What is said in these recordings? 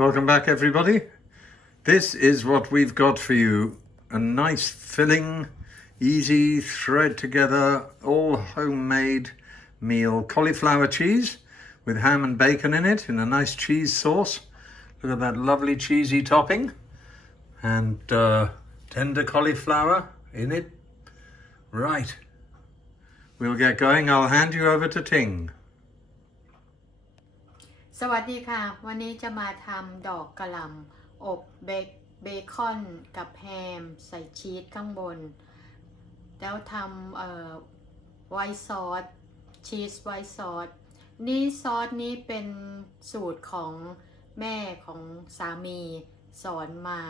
Welcome back, everybody. This is what we've got for you. A nice filling, easy, thread together, all homemade meal. Cauliflower cheese with ham and bacon in it in a nice cheese sauce. Look at that lovely cheesy topping. And tender cauliflower in it. Right. We'll get going. I'll hand you over to Ting. สวัสดีค่ะวันนี้จะมาทำดอกกะหล่ำอบเบคอนกับแฮมใส่ชีสข้างบนแล้วทำไวท์ซอสชีสไวท์ซอสนี่ซอสนี้เป็นสูตรของแม่ของสามีสอนมา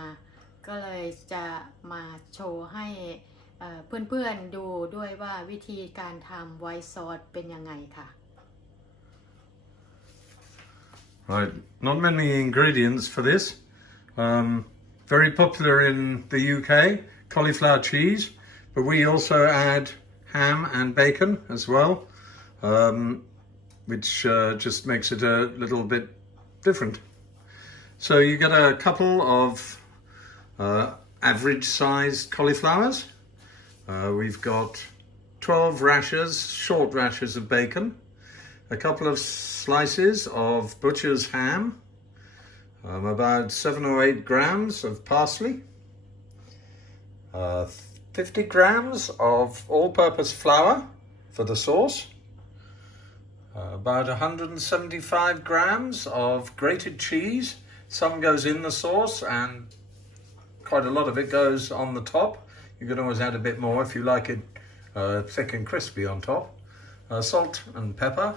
ก็เลยจะมาโชว์ให้เพื่อนๆดูด้วยว่าวิธีการทำไวท์ซอสเป็นยังไงค่ะRight, not many ingredients for this. Very popular in the UK, cauliflower cheese, but we also add ham and bacon as well, which just makes it a little bit different. So you get a couple of average-sized cauliflowers. We've got 12 rashers, short rashers of bacon, a couple of slices of butcher's ham, about 7 or 8 grams of parsley, 50 grams of all-purpose flour for the sauce, about 175 grams of grated cheese. Some goes in the sauce and quite a lot of it goes on the top. You can always add a bit more if you like it thick and crispy on top. Salt and pepper.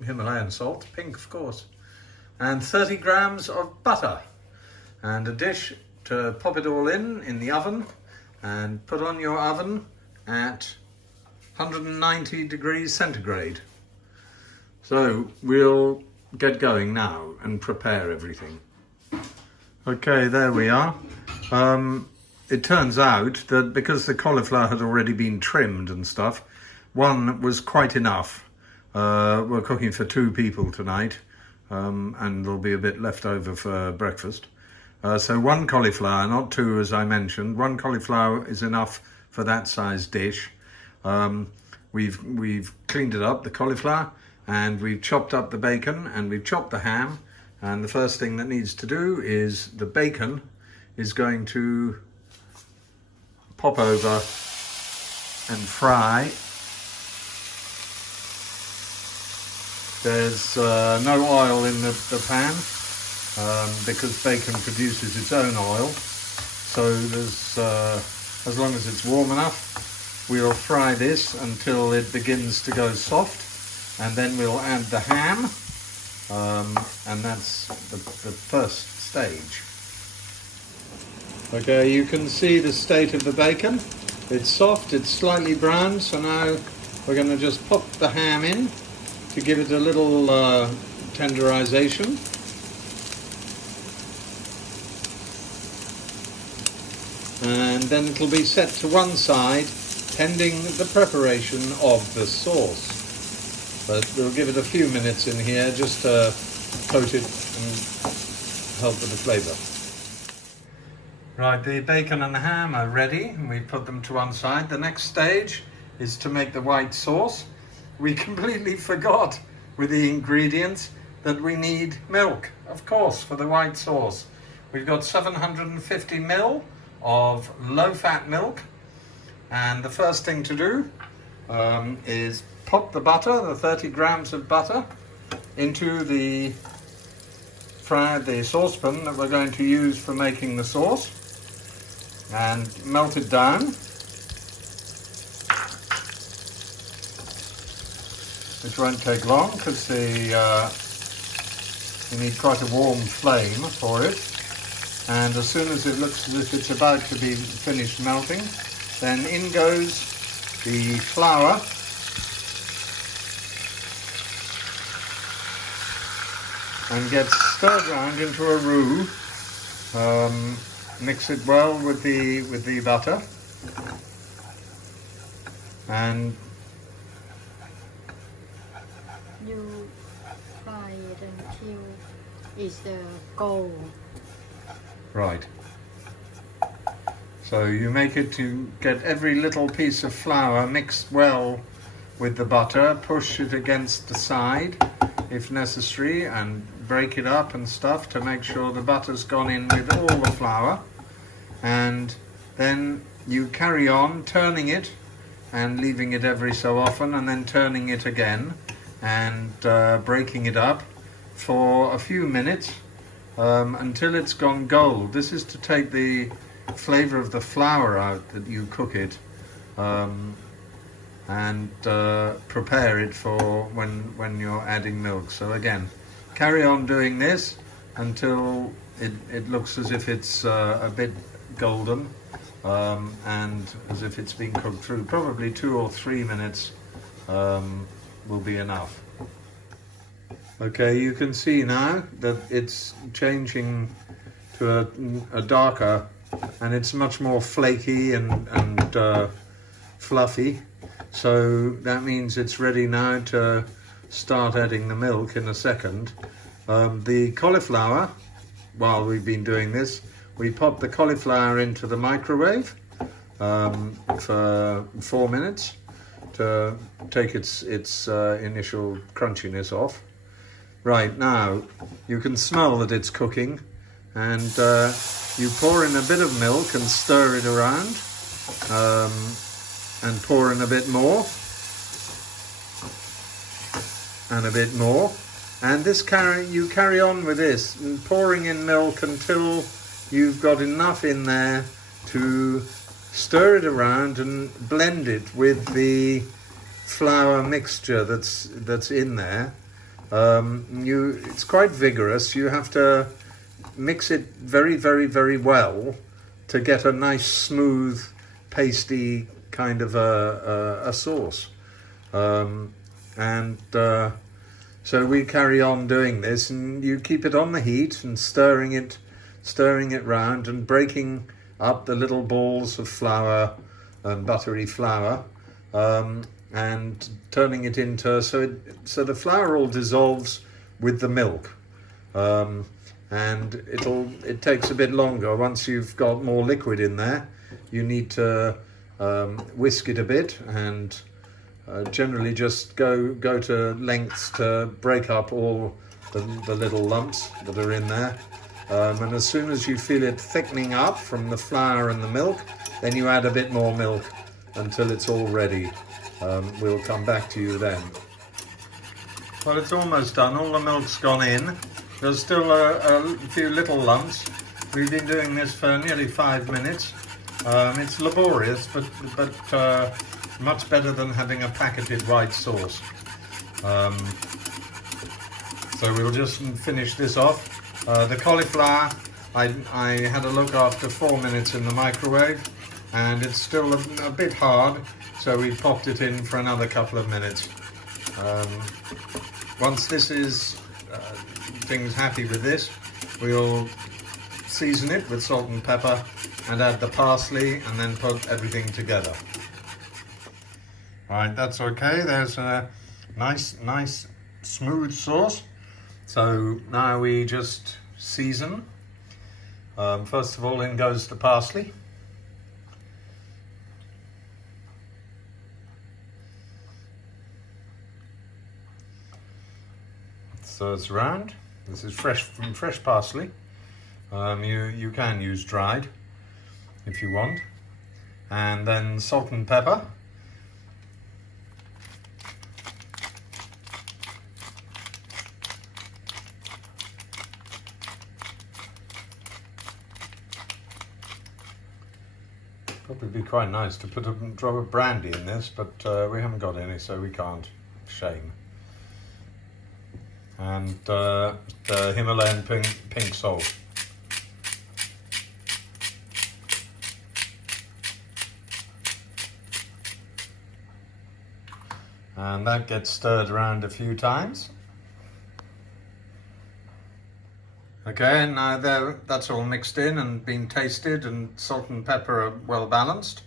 Himalayan salt, pink of course, and 30 grams of butter, and a dish to pop it all in the oven and put on your oven at 190 degrees centigrade. So we'll get going now and prepare everything. Okay, there we are. It turns out that because the cauliflower had already been trimmed and stuff, one was quite enough. We're cooking for 2 people tonight, and there'll be a bit left over for breakfast. So 1 cauliflower, not 2 as I mentioned. 1 cauliflower is enough for that size dish. We've cleaned it up, the cauliflower, and we've chopped up the bacon and we've chopped the ham. And the first thing that needs to do is the bacon is going to pop over and fry. There's no oil in the pan because bacon produces its own oil. So there's, as long as it's warm enough, we'll fry this until it begins to go soft, and then we'll add the ham, and that's the first stage. Okay, you can see the state of the bacon. It's soft, it's slightly brown, so now we're going to just pop the ham in to give it a little tenderization. And then it'll be set to one side pending the preparation of the sauce. But we'll give it a few minutes in here just to coat it and help with the flavour. Right, the bacon and the ham are ready and we put them to one side. The next stage is to make the white sauce. We completely forgot with the ingredients that we need milk, of course, for the white sauce. We've got 750 ml of low-fat milk, and the first thing to do is pop the butter, the 30 grams of butter, into the saucepan that we're going to use for making the sauce, and melt it down. Which won't take long because you need quite a warm flame for it. And as soon as it looks as if it's about to be finished melting, then in goes the flour. And gets stirred around into a roux. Mix it well with the butter. And you fry it until is the goal. Right. So you make it to get every little piece of flour mixed well with the butter, push it against the side if necessary, and break it up and stuff to make sure the butter's gone in with all the flour. And then you carry on turning it and leaving it every so often, and then turning it again and breaking it up for a few minutes until it's gone gold. This is to take the flavor of the flour out that you cook it, and prepare it for when you're adding milk. So again, carry on doing this until it looks as if it's a bit golden, and as if it's been cooked through. Probably 2 or 3 minutes will be enough. Okay, you can see now that it's changing to a darker, and it's much more flaky and fluffy. So that means it's ready now to start adding the milk in a second. The cauliflower, while we've been doing this, we pop the cauliflower into the microwave for 4 minutes to take its initial crunchiness off. Right, now you can smell that it's cooking, and you pour in a bit of milk and stir it around, and pour in a bit more and a bit more, and you carry on with this, pouring in milk until you've got enough in there to stir it around and blend it with the flour mixture that's in there. It's quite vigorous. You have to mix it very, very, very well to get a nice smooth pasty kind of a sauce, so we carry on doing this, and you keep it on the heat and stirring it round and breaking up the little balls of flour and buttery flour, and turning it into so the flour all dissolves with the milk, and it takes a bit longer. Once you've got more liquid in there, you need to whisk it a bit, and generally just go to lengths to break up all the little lumps that are in there, and as soon as you feel it thickening up from the flour and the milk, then you add a bit more milk until it's all ready. We'll come back to you then. Well, it's almost done. All the milk's gone in. There's still a few little lumps. We've been doing this for nearly 5 minutes. It's laborious, but much better than having a packeted white sauce. So we'll just finish this off. The cauliflower, I had a look after 4 minutes in the microwave, and it's still a bit hard, so we popped it in for another couple of minutes. Once this is things happy with this, we'll season it with salt and pepper and add the parsley, and then put everything together. Right, that's okay. There's a nice smooth sauce. So now we just season. First of all, in goes the parsley. So it's round. This is fresh parsley. You can use dried if you want. And then salt and pepper. Probably be quite nice to put a drop of brandy in this, but we haven't got any, so we can't. Shame. And the Himalayan pink salt. And that gets stirred around a few times. Okay, now that's all mixed in and been tasted, and salt and pepper are well balanced.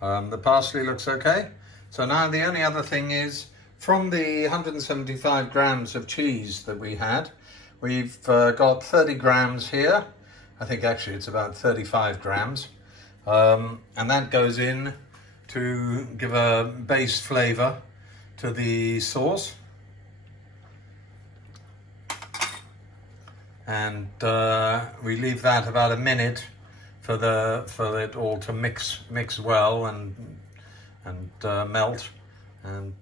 The parsley looks okay. So now the only other thing is, from the 175 grams of cheese that we had, We've got 30 grams here. I think actually it's about 35 grams. And that goes in to give a base flavor to the sauce. And we leave that about a minute for it all to mix well and melt. And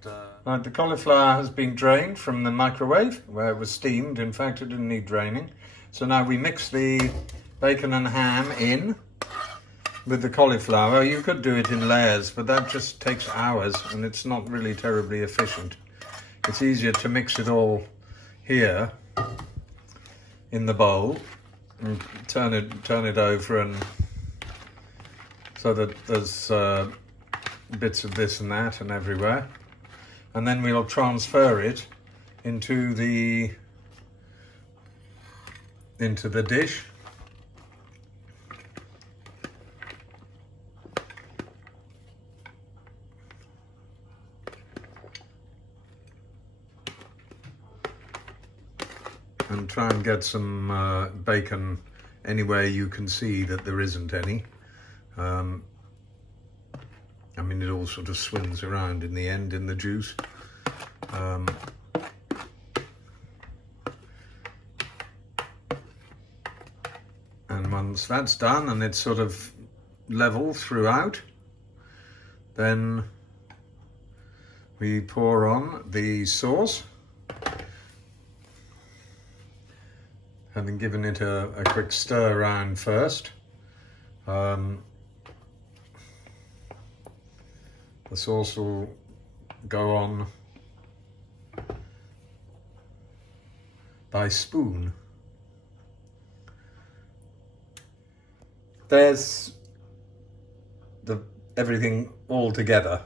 right, the cauliflower has been drained from the microwave where it was steamed. In fact, it didn't need draining. So now we mix the bacon and ham in with the cauliflower. You could do it in layers, but that just takes hours and it's not really terribly efficient. It's easier to mix it all here in the bowl and turn it over, and so that there's bits of this and that and everywhere, and then we'll transfer it into the dish. And try and get some bacon anywhere you can see that there isn't any. I mean, it all sort of swims around in the end in the juice. And once that's done and it's sort of level throughout, then we pour on the sauce. Having given it a quick stir around first. The sauce will go on by spoon. There's everything all together.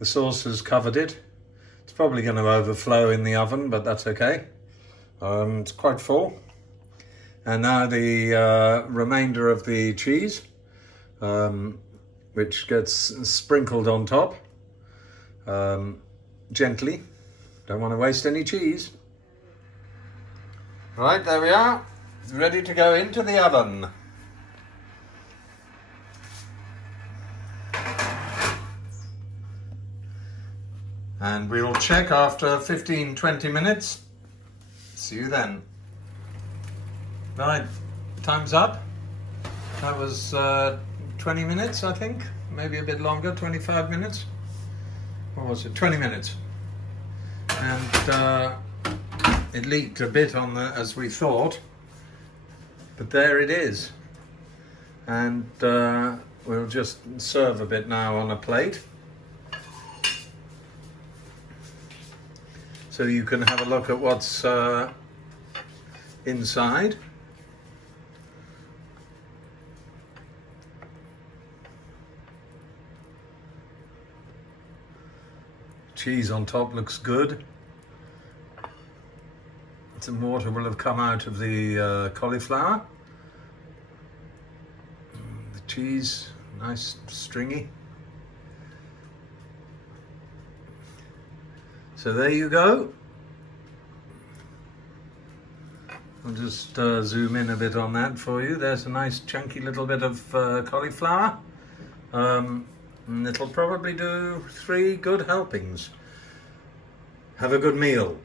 The sauce has covered it. It's probably going to overflow in the oven, but that's okay. It's quite full. And now the remainder of the cheese, which gets sprinkled on top, gently. Don't want to waste any cheese. Right, there we are. It's ready to go into the oven. And we'll check after 15-20 minutes. See you then. Right, time's up. That was 20 minutes, I think. Maybe a bit longer, 25 minutes. What was it? 20 minutes. And it leaked a bit on as we thought. But there it is. And we'll just serve a bit now on a plate. So you can have a look at what's inside. Cheese on top looks good. Some water will have come out of the cauliflower. The cheese, nice stringy. So there you go. I'll just zoom in a bit on that for you. There's a nice chunky little bit of cauliflower. And it'll probably do 3 good helpings. Have a good meal.